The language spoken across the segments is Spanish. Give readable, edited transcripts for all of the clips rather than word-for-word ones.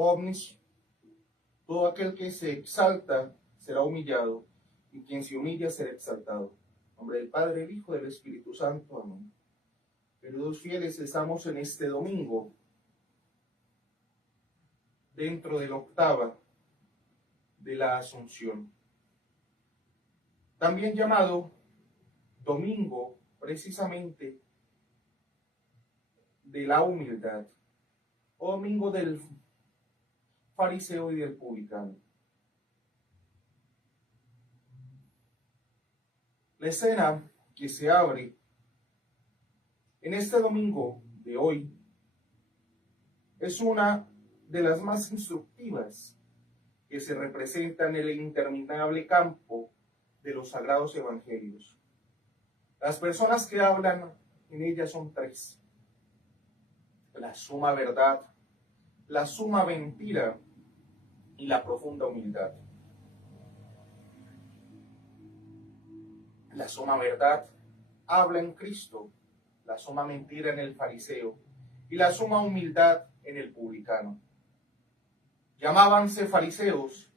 omnis, todo aquel que se exalta será humillado, y quien se humilla será exaltado. En nombre del Padre, del Hijo y del Espíritu Santo. Amén. Queridos fieles, estamos en este domingo, dentro de la octava de la Asunción, también llamado domingo precisamente de la humildad, o domingo del fariseo y del publicano. La escena que se abre en este domingo de hoy es una de las más instructivas que se representa en el interminable campo de los sagrados evangelios. Las personas que hablan en ella son tres: la suma verdad, la suma mentira y la profunda humildad. La suma verdad habla en Cristo, la suma mentira en el fariseo y la suma humildad en el publicano. Llamábanse fariseos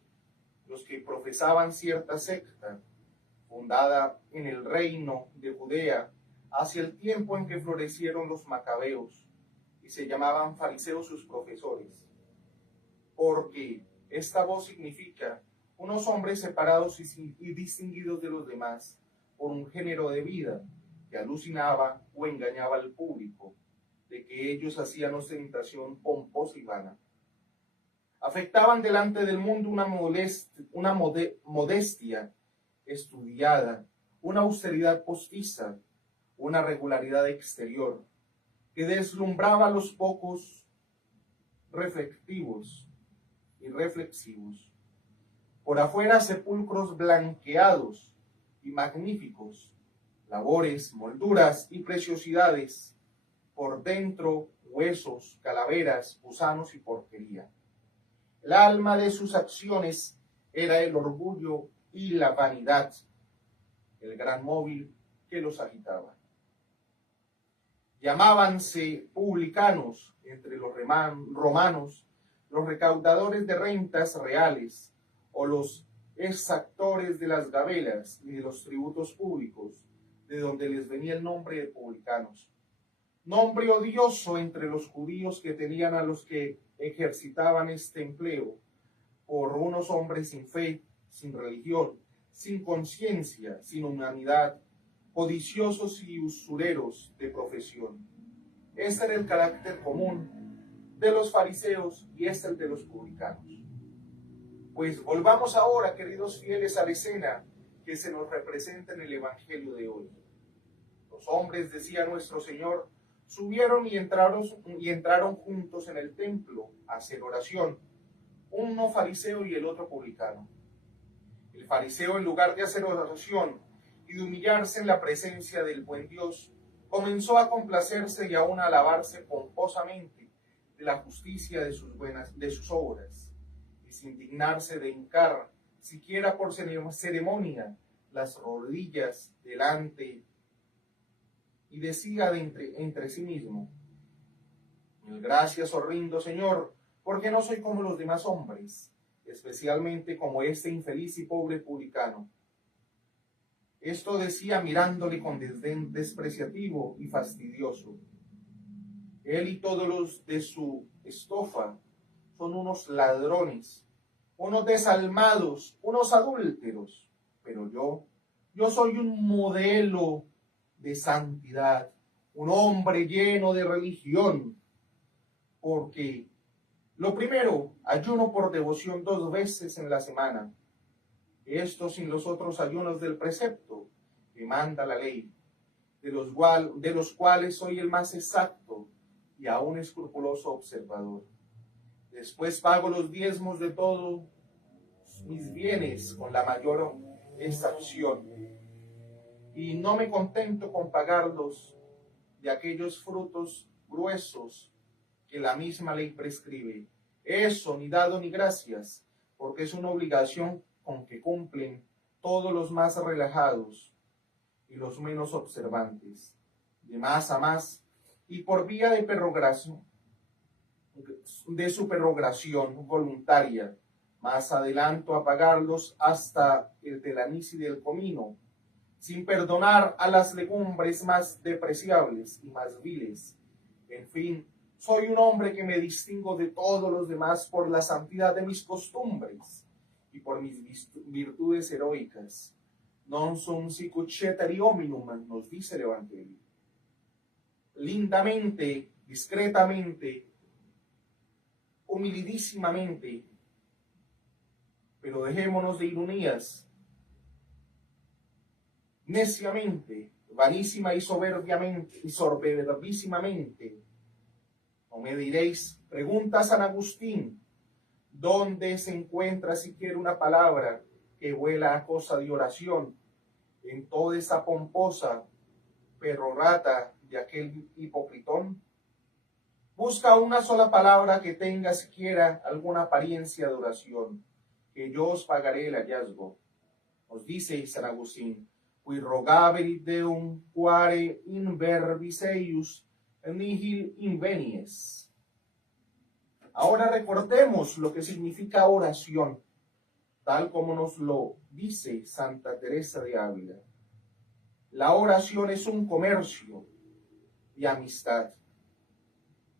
los que profesaban cierta secta fundada en el reino de Judea hacia el tiempo en que florecieron los macabeos, y se llamaban fariseos sus profesores, porque esta voz significa unos hombres separados y distinguidos de los demás por un género de vida que alucinaba o engañaba al público, de que ellos hacían ostentación pomposa y vana. Afectaban delante del mundo una modestia estudiada, una austeridad postiza, una regularidad exterior, que deslumbraba a los pocos reflectivos y reflexivos. Por afuera, sepulcros blanqueados y magníficos, labores, molduras y preciosidades; por dentro, huesos, calaveras, gusanos y porquería. El alma de sus acciones era el orgullo y la vanidad, el gran móvil que los agitaba. Llamábanse publicanos entre los romanos los recaudadores de rentas reales, o los exactores de las gabelas y de los tributos públicos, de donde les venía el nombre de publicanos. Nombre odioso entre los judíos que tenían a los que ejercitaban este empleo, por unos hombres sin fe, sin religión, sin conciencia, sin humanidad, codiciosos y usureros de profesión. Este era el carácter común de los fariseos y este el de los publicanos. Pues volvamos ahora, queridos fieles, a la escena que se nos representa en el Evangelio de hoy. Los hombres, decía nuestro Señor, subieron y entraron juntos en el templo a hacer oración, uno fariseo y el otro publicano. El fariseo, en lugar de hacer oración y de humillarse en la presencia del buen Dios, comenzó a complacerse y aún a alabarse pomposamente de la justicia de sus obras, y sin dignarse de hincar, siquiera por ceremonia, las rodillas delante, y decía entre sí mismo: mil gracias os rindo, Señor, porque no soy como los demás hombres, especialmente como este infeliz y pobre publicano. Esto decía mirándole con desdén despreciativo y fastidioso. Él y todos los de su estofa son unos ladrones, unos desalmados, unos adúlteros, pero yo soy un modelo de santidad, un hombre lleno de religión, porque lo primero, ayuno por devoción 2 veces en la semana, esto sin los otros ayunos del precepto que manda la ley, de los cuales soy el más exacto y aún escrupuloso observador. Después pago los diezmos de todos mis bienes con la mayor exacción, y no me contento con pagarlos de aquellos frutos gruesos que la misma ley prescribe. Eso ni dado ni gracias, porque es una obligación con que cumplen todos los más relajados y los menos observantes, de más a más, y por vía de peroración, de su prerrogación voluntaria, más adelanto a pagarlos hasta el del anís y del comino, sin perdonar a las legumbres más despreciables y más viles. En fin, soy un hombre que me distingo de todos los demás por la santidad de mis costumbres y por mis virtudes heroicas. Non sum sic ucceteri hominum, nos dice el Evangelio. Lindamente, discretamente, humilidísimamente, pero dejémonos de ironías, neciamente, vanísima y soberbísimamente. No me diréis, pregunta San Agustín, ¿dónde se encuentra siquiera una palabra que huela a cosa de oración en toda esa pomposa perorata de aquel hipocritón? Busca una sola palabra que tenga siquiera alguna apariencia de oración, que yo os pagaré el hallazgo. Os dice San Agustín, qui rogaverit Deum quare in verbis eius nihil invenies. Ahora recordemos lo que significa oración, tal como nos lo dice Santa Teresa de Ávila. La oración es un comercio de amistad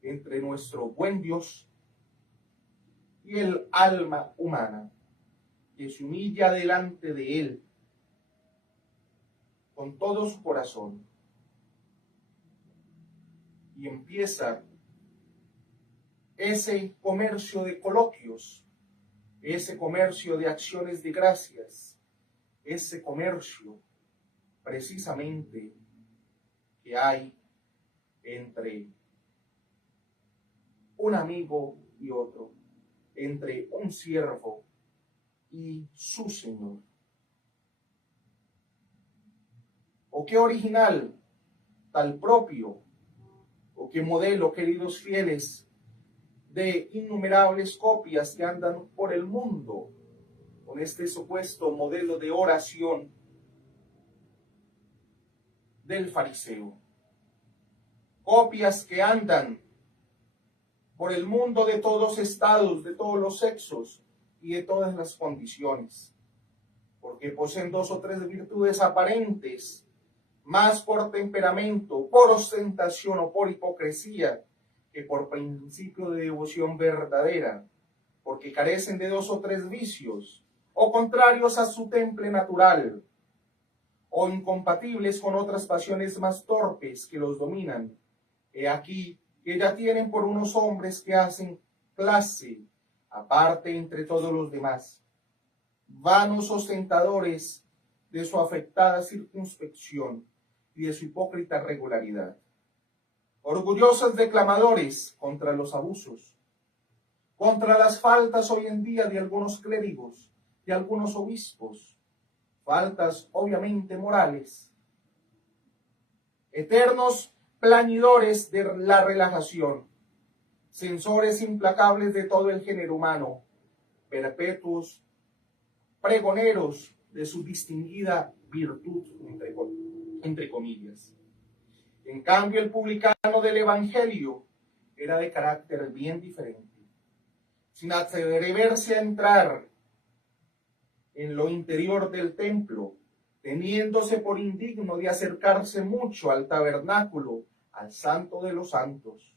entre nuestro buen Dios y el alma humana, que se humilla delante de Él con todo su corazón y empieza ese comercio de coloquios, ese comercio de acciones de gracias, ese comercio precisamente que hay entre un amigo y otro, entre un siervo y su Señor. O qué original, tal propio, o qué modelo, queridos fieles, de innumerables copias que andan por el mundo con este supuesto modelo de oración del fariseo. Copias que andan por el mundo de todos los estados, de todos los sexos y de todas las condiciones, porque poseen dos o tres virtudes aparentes, más por temperamento, por ostentación o por hipocresía, que por principio de devoción verdadera, porque carecen de dos o tres vicios, o contrarios a su temple natural, o incompatibles con otras pasiones más torpes que los dominan. He aquí que ya tienen por unos hombres que hacen clase aparte entre todos los demás, vanos ostentadores de su afectada circunspección y de su hipócrita regularidad, orgullosos declamadores contra los abusos, contra las faltas hoy en día de algunos clérigos, de algunos obispos, faltas obviamente morales, eternos plañidores de la relajación, censores implacables de todo el género humano, perpetuos pregoneros de su distinguida virtud, entre comillas. En cambio, el publicano del Evangelio era de carácter bien diferente. Sin atreverse a entrar en lo interior del templo, teniéndose por indigno de acercarse mucho al tabernáculo, al santo de los santos,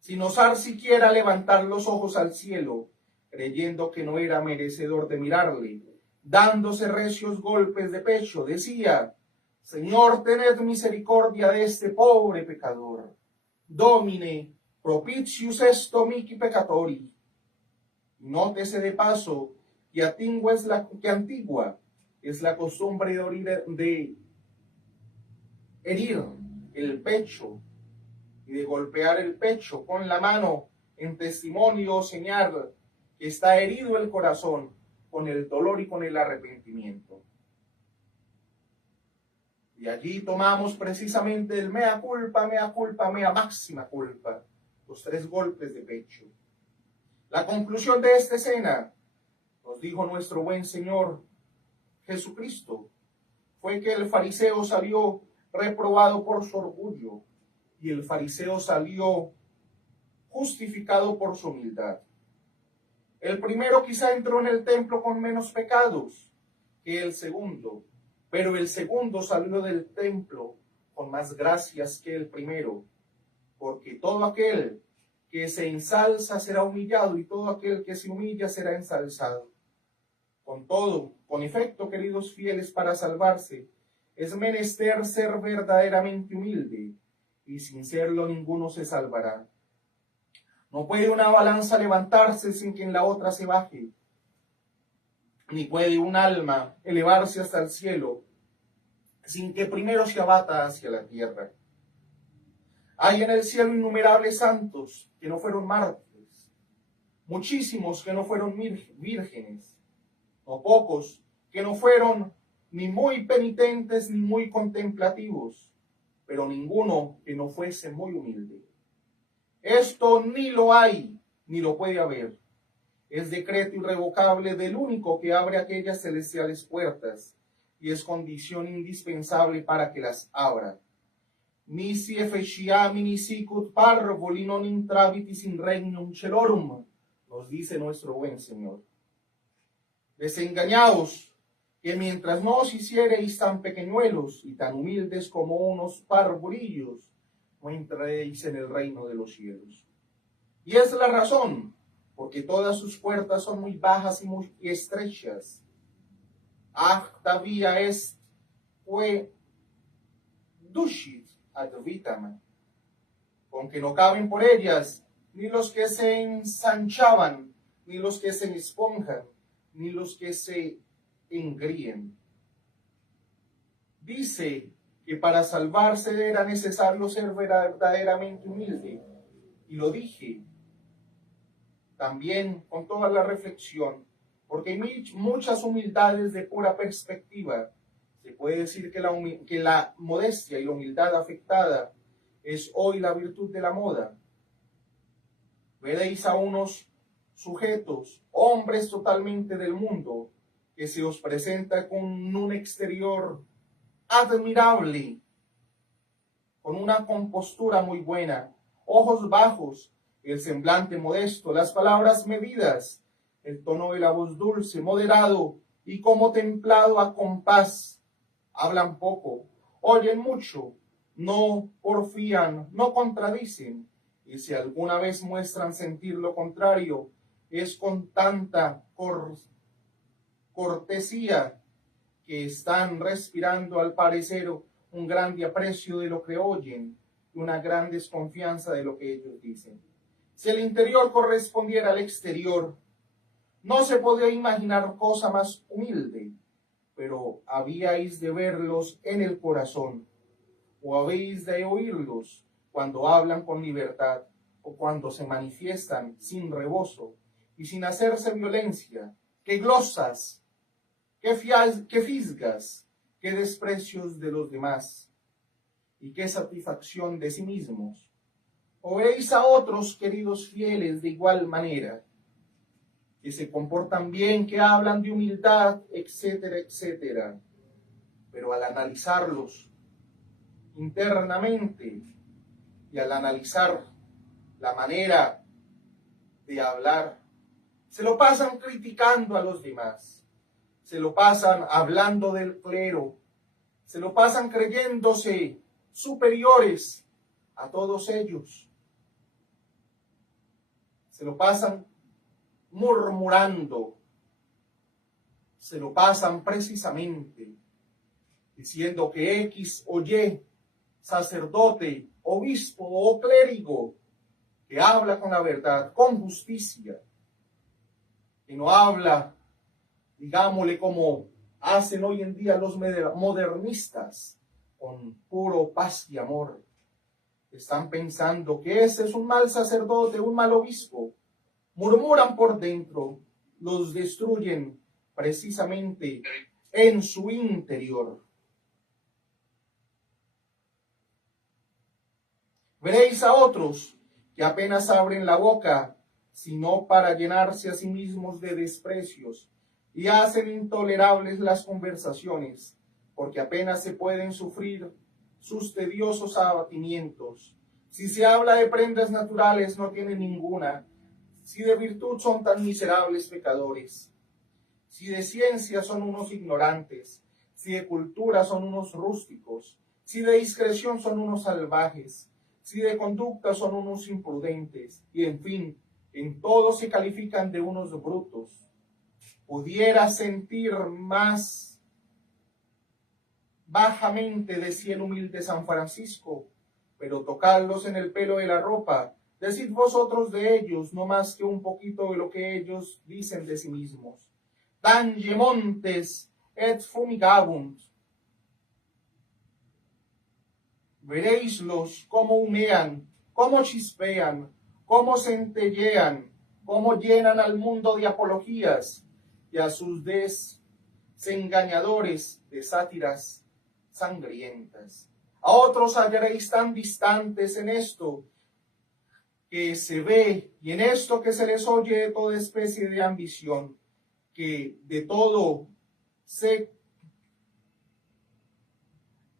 sin osar siquiera levantar los ojos al cielo, creyendo que no era merecedor de mirarle, dándose recios golpes de pecho, decía: Señor, tened misericordia de este pobre pecador. Domine, propitius est mihi peccatori. Nótese de paso que antigua es la costumbre de herir el pecho y de golpear el pecho con la mano en testimonio o señal que está herido el corazón con el dolor y con el arrepentimiento. Y allí tomamos precisamente el mea culpa, mea máxima culpa, los tres golpes de pecho. La conclusión de esta escena, nos dijo nuestro buen Señor Jesucristo, fue que el fariseo salió reprobado por su orgullo, y el fariseo salió justificado por su humildad. El primero quizá entró en el templo con menos pecados que el segundo, pero el segundo salió del templo con más gracias que el primero, porque todo aquel que se ensalza será humillado y todo aquel que se humilla será ensalzado. Con todo, con efecto, queridos fieles, para salvarse, es menester ser verdaderamente humilde, y sin serlo ninguno se salvará. No puede una balanza levantarse sin que en la otra se baje, ni puede un alma elevarse hasta el cielo sin que primero se abata hacia la tierra. Hay en el cielo innumerables santos que no fueron mártires, muchísimos que no fueron vírgenes, no pocos que no fueron ni muy penitentes ni muy contemplativos, pero ninguno que no fuese muy humilde. Esto ni lo hay, ni lo puede haber. Es decreto irrevocable del único que abre aquellas celestiales puertas, y es condición indispensable para que las abra. Nisi efficiami nisicut parvoli non intravitis in regnum celorum, nos dice nuestro buen Señor. Desengañaos, que mientras no os hiciereis tan pequeñuelos y tan humildes como unos parvulillos, no entraréis en el reino de los cielos. Y es la razón, porque todas sus puertas son muy bajas y muy estrechas. Acta via est que ducit ad vitam, con que no caben por ellas ni los que se ensanchaban, ni los que se esponjan, ni los que se engríen. Dice que para salvarse era necesario ser verdaderamente humilde, y lo dije también con toda la reflexión, porque hay muchas humildades de pura perspectiva. Se puede decir que la modestia y la humildad afectada es hoy la virtud de la moda. Veréis a unos sujetos, hombres totalmente del mundo, que se os presenta con un exterior admirable, con una compostura muy buena, ojos bajos, el semblante modesto, las palabras medidas, el tono de la voz dulce, moderado y como templado a compás. Hablan poco, oyen mucho, no porfían, no contradicen, y si alguna vez muestran sentir lo contrario, es con tanta cortesía que están respirando al parecer un grande aprecio de lo que oyen y una gran desconfianza de lo que ellos dicen. Si el interior correspondiera al exterior, no se podía imaginar cosa más humilde, pero habíais de verlos en el corazón, o habéis de oírlos cuando hablan con libertad, o cuando se manifiestan sin rebozo y sin hacerse violencia. ¡Qué glosas! ¡Qué fisgas! ¡Qué desprecios de los demás! ¡Y qué satisfacción de sí mismos! O veis a otros, queridos fieles, de igual manera, que se comportan bien, que hablan de humildad, etcétera, etcétera. Pero al analizarlos internamente y al analizar la manera de hablar, se lo pasan criticando a los demás, se lo pasan hablando del clero, se lo pasan creyéndose superiores a todos ellos, se lo pasan murmurando, se lo pasan precisamente diciendo que X o Y, sacerdote, obispo o clérigo, que habla con la verdad, con justicia, que no habla, digámosle, como hacen hoy en día los modernistas, con puro paz y amor. Están pensando que ese es un mal sacerdote, un mal obispo. Murmuran por dentro, los destruyen precisamente en su interior. Veréis a otros que apenas abren la boca, sino para llenarse a sí mismos de desprecios, y hacen intolerables las conversaciones, porque apenas se pueden sufrir sus tediosos abatimientos. Si se habla de prendas naturales, no tienen ninguna. Si de virtud son tan miserables pecadores. Si de ciencia son unos ignorantes. Si de cultura son unos rústicos. Si de discreción son unos salvajes. Si de conducta son unos imprudentes. Y en fin, en todo se califican de unos brutos. Pudiera sentir más bajamente, decía el humilde San Francisco, pero tocadlos en el pelo de la ropa, decid vosotros de ellos no más que un poquito de lo que ellos dicen de sí mismos. Tange montes et fumigabunt. Veréislos cómo humean, cómo chispean, cómo centellean, cómo llenan al mundo de apologías y a sus desengañadores de sátiras sangrientas. A otros hallaréis tan distantes en esto que se ve y en esto que se les oye de toda especie de ambición, que de todo se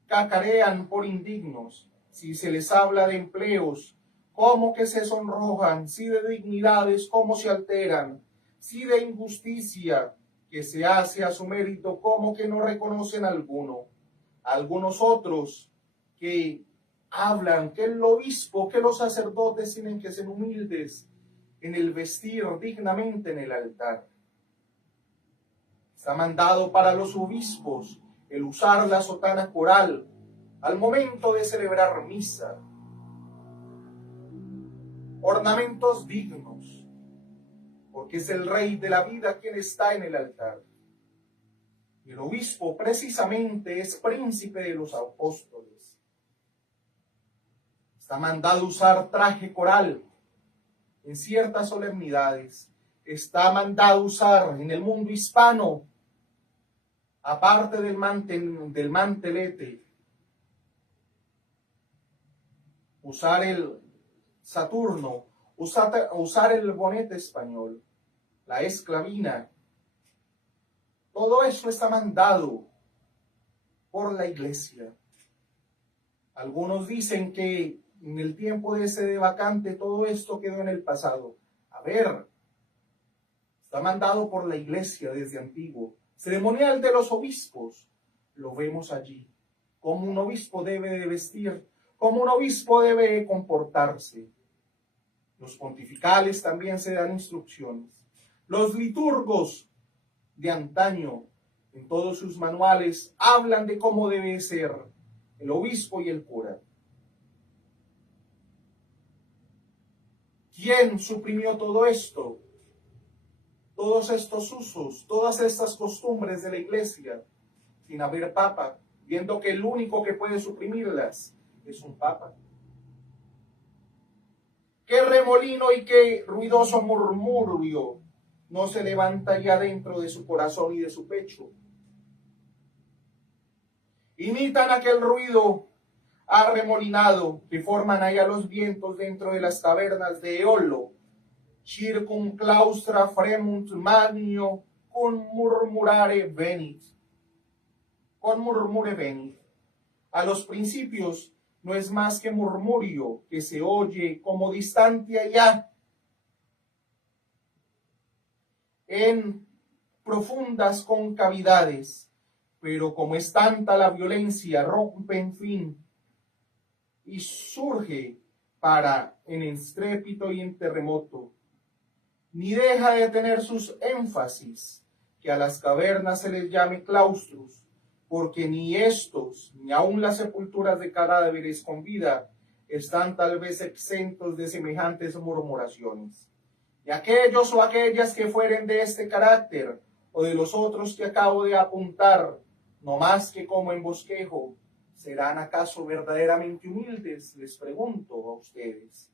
cacarean por indignos. Si se les habla de empleos, como que se sonrojan, si de dignidades, como se alteran, si de injusticia que se hace a su mérito, como que no reconocen alguno. Algunos otros que hablan que el obispo, que los sacerdotes tienen que ser humildes en el vestir dignamente en el altar. Está mandado para los obispos el usar la sotana coral al momento de celebrar misa. Ornamentos dignos, porque es el Rey de la vida quien está en el altar. Y el obispo precisamente es príncipe de los apóstoles. Está mandado usar traje coral en ciertas solemnidades. Está mandado usar en el mundo hispano, aparte del mantelete, usar el Saturno, usar el bonete español, la esclavina. Todo eso está mandado por la Iglesia. Algunos dicen que en el tiempo de ese vacante todo esto quedó en el pasado. A ver, está mandado por la Iglesia desde antiguo. Ceremonial de los obispos, lo vemos allí. Cómo un obispo debe de vestir, cómo un obispo debe de comportarse. Los pontificales también se dan instrucciones. Los liturgos de antaño, en todos sus manuales, hablan de cómo debe ser el obispo y el cura. ¿Quién suprimió todo esto? Todos estos usos, todas estas costumbres de la Iglesia, sin haber papa, viendo que el único que puede suprimirlas es un papa. Qué remolino y qué ruidoso murmurio no se levanta ya dentro de su corazón y de su pecho. Imitan aquel ruido arremolinado que forman allá los vientos dentro de las cavernas de Eolo. Circumclaustra fremunt magno con murmurare venit. Con murmure venit. A los principios no es más que murmurio que se oye como distante allá, en profundas concavidades, pero como es tanta la violencia, rompe en fin y surge para en estrépito y en terremoto, ni deja de tener sus énfasis, que a las cavernas se les llame claustros, porque ni estos, ni aun las sepulturas de cadáveres con vida, están tal vez exentos de semejantes murmuraciones. Y aquellos o aquellas que fueren de este carácter, o de los otros que acabo de apuntar, no más que como en bosquejo, ¿serán acaso verdaderamente humildes? Les pregunto a ustedes.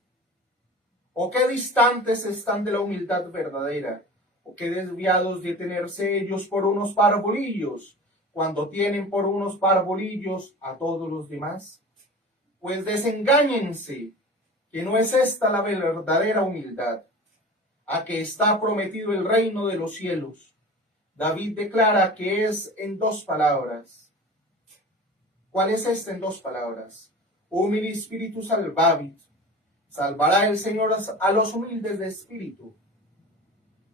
¿O qué distantes están de la humildad verdadera? ¿O qué desviados de tenerse ellos por unos parbolillos, cuando tienen por unos parbolillos a todos los demás? Pues desengáñense, que no es esta la verdadera humildad, a que está prometido el reino de los cielos. David declara que es en dos palabras. ¿Cuál es esta en dos palabras? Humili spiritu salvavit. Salvará el Señor a los humildes de espíritu.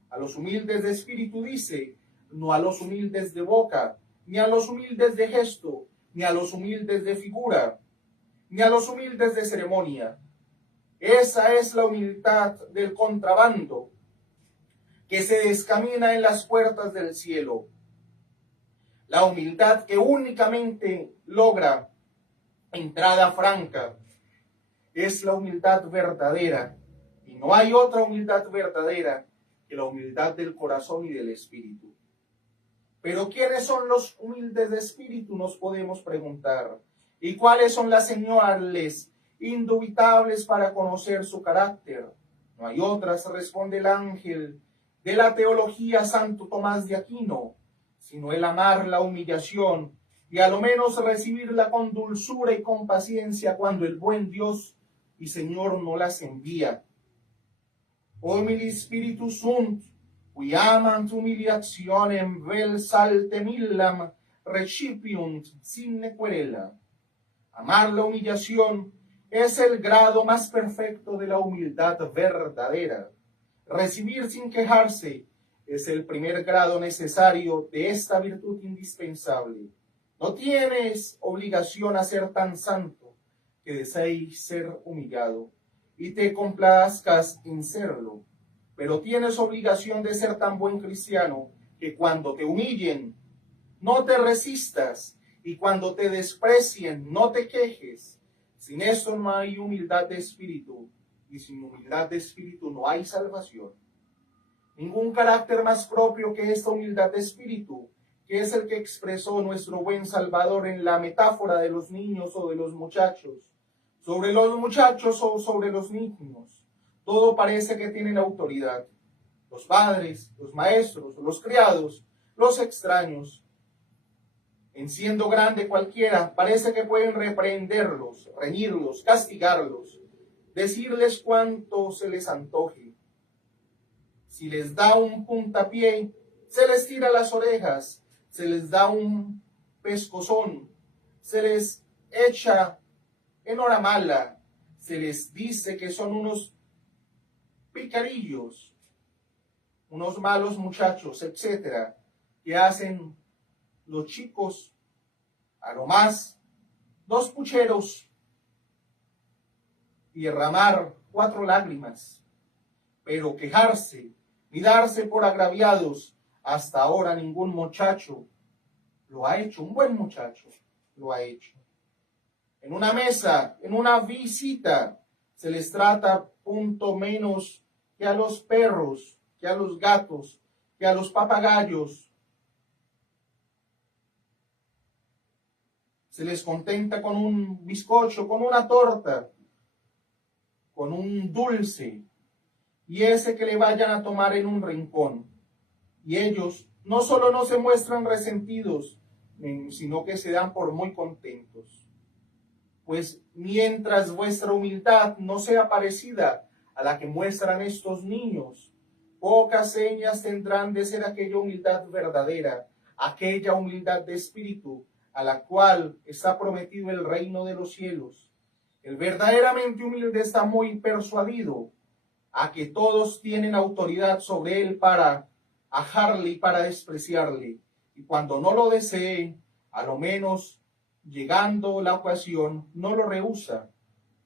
A los humildes de espíritu dice, no a los humildes de boca, ni a los humildes de gesto, ni a los humildes de figura, ni a los humildes de ceremonia. Esa es la humildad del contrabando, que se descamina en las puertas del cielo. La humildad que únicamente logra entrada franca es la humildad verdadera. Y no hay otra humildad verdadera que la humildad del corazón y del espíritu. Pero ¿quiénes son los humildes de espíritu? Nos podemos preguntar. ¿Y cuáles son las señales indubitables para conocer su carácter? No hay otras, responde el ángel de la teología Santo Tomás de Aquino, sino el amar la humillación y a lo menos recibirla con dulzura y con paciencia cuando el buen Dios y Señor no las envía. Humili spiritus sunt, qui amant humiliationem vel saltemillam recipiunt sine querela. Amar la humillación es el grado más perfecto de la humildad verdadera. Recibir sin quejarse es el primer grado necesario de esta virtud indispensable. No tienes obligación a ser tan santo que desees ser humillado y te complazcas en serlo, pero tienes obligación de ser tan buen cristiano que cuando te humillen, no te resistas, y cuando te desprecien, no te quejes. Sin eso no hay humildad de espíritu, y sin humildad de espíritu no hay salvación. Ningún carácter más propio que esta humildad de espíritu, que es el que expresó nuestro buen Salvador en la metáfora de los niños o de los muchachos, sobre los muchachos o sobre los niños. Todo parece que tienen autoridad. Los padres, los maestros, los criados, los extraños. En siendo grande cualquiera, parece que pueden reprenderlos, reñirlos, castigarlos, decirles cuanto se les antoje. Si les da un puntapié, se les tira las orejas, se les da un pescozón, se les echa en hora mala, se les dice que son unos picarillos, unos malos muchachos, etcétera, que hacen los chicos a lo más 2 pucheros y derramar 4 lágrimas, pero quejarse ni darse por agraviados, hasta ahora ningún muchacho lo ha hecho, un buen muchacho lo ha hecho. En una mesa, en una visita, se les trata punto menos que a los perros, que a los gatos, que a los papagayos. Se les contenta con un bizcocho, con una torta, con un dulce, y ese que le vayan a tomar en un rincón. Y ellos no solo no se muestran resentidos, sino que se dan por muy contentos. Pues mientras vuestra humildad no sea parecida a la que muestran estos niños, pocas señas tendrán de ser aquella humildad verdadera, aquella humildad de espíritu, a la cual está prometido el reino de los cielos. El verdaderamente humilde está muy persuadido a que todos tienen autoridad sobre él para ajarle y para despreciarle, y cuando no lo desee, a lo menos llegando la ocasión, no lo rehúsa.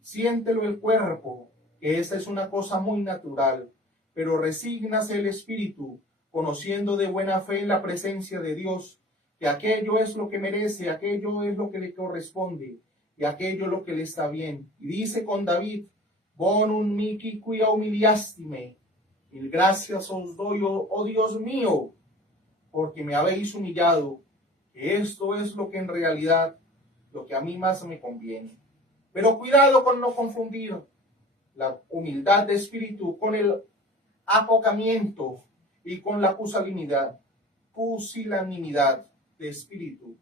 Siéntelo el cuerpo, que esta es una cosa muy natural, pero resígnase el espíritu, conociendo de buena fe la presencia de Dios, que aquello es lo que merece, aquello es lo que le corresponde, y aquello lo que le está bien. Y dice con David, bonum mihi quia humiliastime, mil gracias os doy, oh Dios mío, porque me habéis humillado, que esto es lo que en realidad, lo que a mí más me conviene. Pero cuidado con no confundir la humildad de espíritu con el apocamiento y con la pusilanimidad de espíritu.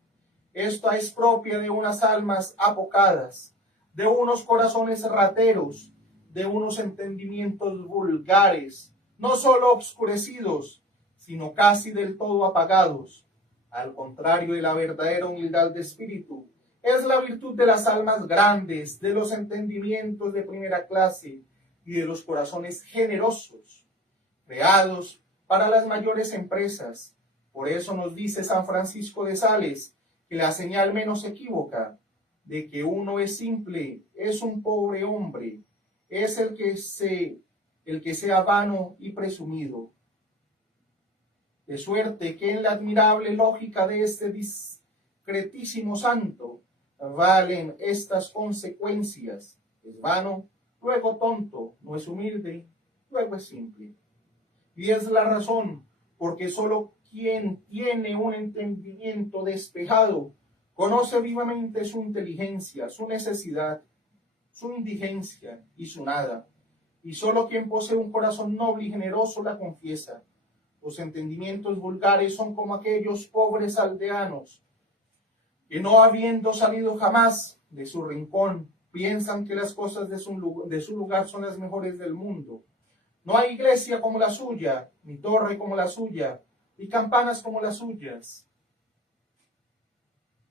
Esta es propia de unas almas apocadas, de unos corazones rateros, de unos entendimientos vulgares, no solo obscurecidos, sino casi del todo apagados, al contrario de la verdadera humildad de espíritu, Es la virtud de las almas grandes, de los entendimientos de primera clase y de los corazones generosos, creados para las mayores empresas. Por eso nos dice San Francisco de Sales que la señal menos equívoca de que uno es simple es un pobre hombre, es el que sea vano y presumido. De suerte que en la admirable lógica de este discretísimo santo valen estas consecuencias: es vano, luego tonto; no es humilde, luego es simple. Y es la razón porque solo quien tiene un entendimiento despejado conoce vivamente su inteligencia, su necesidad, su indigencia y su nada. Y solo quien posee un corazón noble y generoso la confiesa. Los entendimientos vulgares son como aquellos pobres aldeanos que, no habiendo salido jamás de su rincón, piensan que las cosas de su lugar son las mejores del mundo. No hay iglesia como la suya, ni torre como la suya, ni campanas como las suyas,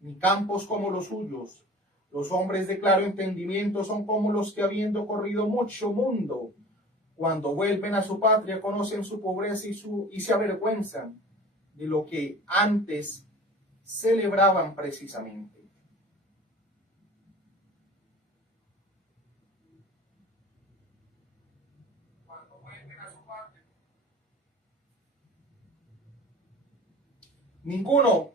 ni campos como los suyos. Los hombres de claro entendimiento son como los que, habiendo corrido mucho mundo, cuando vuelven a su patria conocen su pobreza y se avergüenzan de lo que antes celebraban precisamente. Cuando vuelven a su patria. Ninguno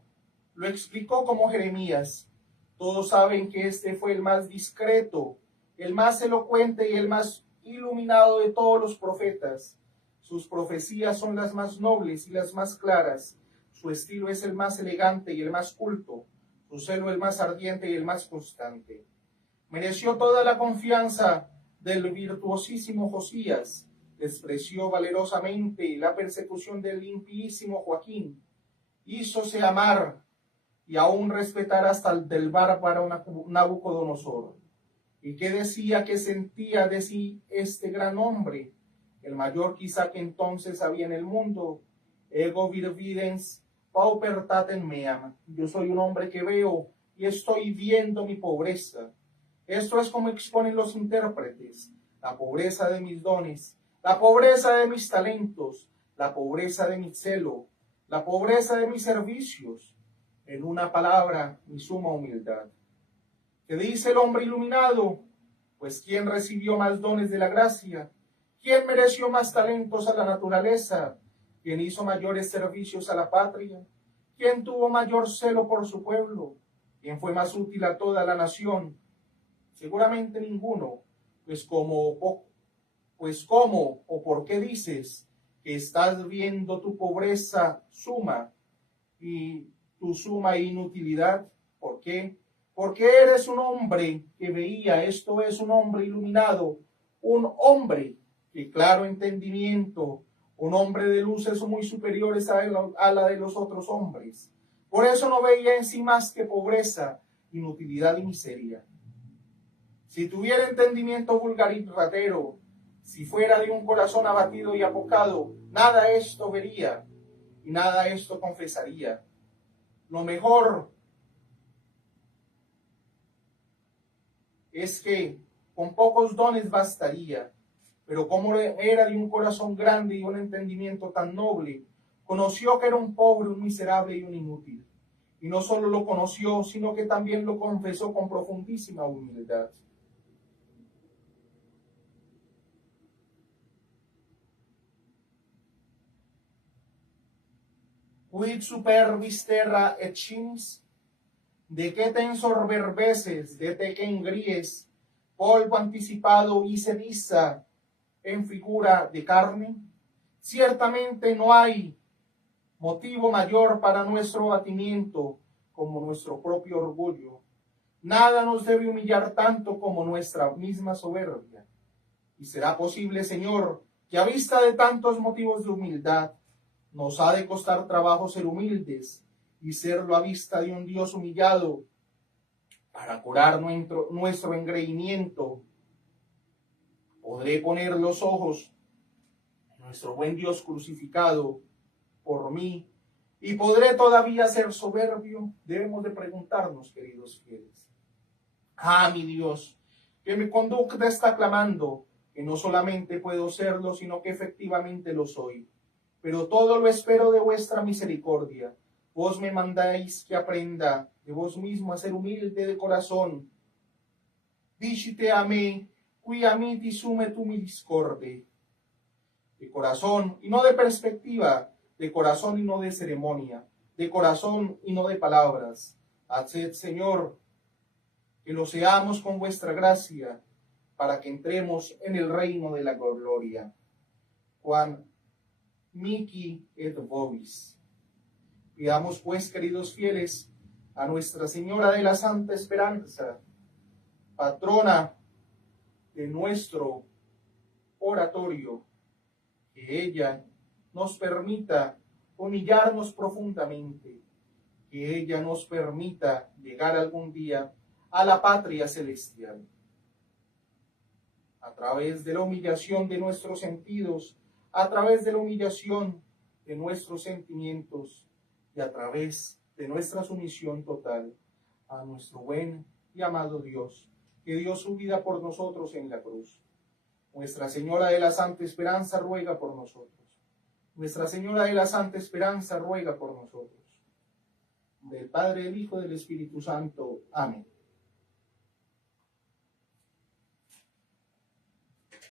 lo explicó como Jeremías. Todos saben que este fue el más discreto, el más elocuente y el más iluminado de todos los profetas. Sus profecías son las más nobles y las más claras. Su estilo es el más elegante y el más culto. Su celo el más ardiente y el más constante. Mereció toda la confianza del virtuosísimo Josías. Despreció valerosamente la persecución del impíísimo Joaquín. Hízose amar y aún respetar hasta el del bárbaro Nabucodonosor. ¿Y qué decía que sentía de sí este gran hombre, el mayor quizá que entonces había en el mundo? Ego vir videns paupertatem meam. Yo soy un hombre que veo y estoy viendo mi pobreza. Esto es como exponen los intérpretes: la pobreza de mis dones, la pobreza de mis talentos, la pobreza de mi celo, la pobreza de mis servicios. En una palabra, mi suma humildad. ¿Qué dice el hombre iluminado? Pues ¿quién recibió más dones de la gracia? ¿Quién mereció más talentos a la naturaleza? ¿Quién hizo mayores servicios a la patria? ¿Quién tuvo mayor celo por su pueblo? ¿Quién fue más útil a toda la nación? Seguramente ninguno. Pues cómo o por qué dices que estás viendo tu pobreza suma y tu suma inutilidad? ¿Por qué? Porque eres un hombre que veía, esto es, un hombre iluminado, un hombre que claro entendimiento, un hombre de luces muy superiores a la de los otros hombres. Por eso no veía en sí más que pobreza, inutilidad y miseria. Si tuviera entendimiento vulgar y ratero, si fuera de un corazón abatido y apocado, nada esto vería y nada esto confesaría. Lo mejor es que con pocos dones bastaría, pero como era de un corazón grande y un entendimiento tan noble, conoció que era un pobre, un miserable y un inútil. Y no solo lo conoció, sino que también lo confesó con profundísima humildad. Quid superbis terra et cimis? ¿De qué te ensorberbeces, de te que engríes, polvo anticipado y ceniza en figura de carne? Ciertamente no hay motivo mayor para nuestro abatimiento como nuestro propio orgullo. Nada nos debe humillar tanto como nuestra misma soberbia. Y será posible, Señor, que a vista de tantos motivos de humildad, nos ha de costar trabajo ser humildes y serlo a vista de un Dios humillado, para curar nuestro engreimiento. Podré poner los ojos en nuestro buen Dios crucificado por mí ¿Y podré todavía ser soberbio? Debemos de preguntarnos, queridos fieles. Ah, mi Dios, que mi conducta está clamando que no solamente puedo serlo, sino que efectivamente lo soy. Pero todo lo espero de vuestra misericordia. Vos me mandáis que aprenda de vos mismo a ser humilde de corazón. Dicite a me, qui amiti sume tu mi discorde. De corazón y no de perspectiva, de corazón y no de ceremonia, de corazón y no de palabras. Haced, Señor, que lo seamos con vuestra gracia, para que entremos en el reino de la gloria. Juan Mici et vobis. Pidamos pues, queridos fieles, a Nuestra Señora de la Santa Esperanza, patrona de nuestro oratorio, que ella nos permita humillarnos profundamente, que ella nos permita llegar algún día a la patria celestial. A través de la humillación de nuestros sentidos, a través de la humillación de nuestros sentimientos y a través de nuestra sumisión total a nuestro buen y amado Dios, que dio su vida por nosotros en la cruz. Nuestra Señora de la Santa Esperanza ruega por nosotros. Nuestra Señora de la Santa Esperanza ruega por nosotros. Del Padre, del Hijo y del Espíritu Santo. Amén.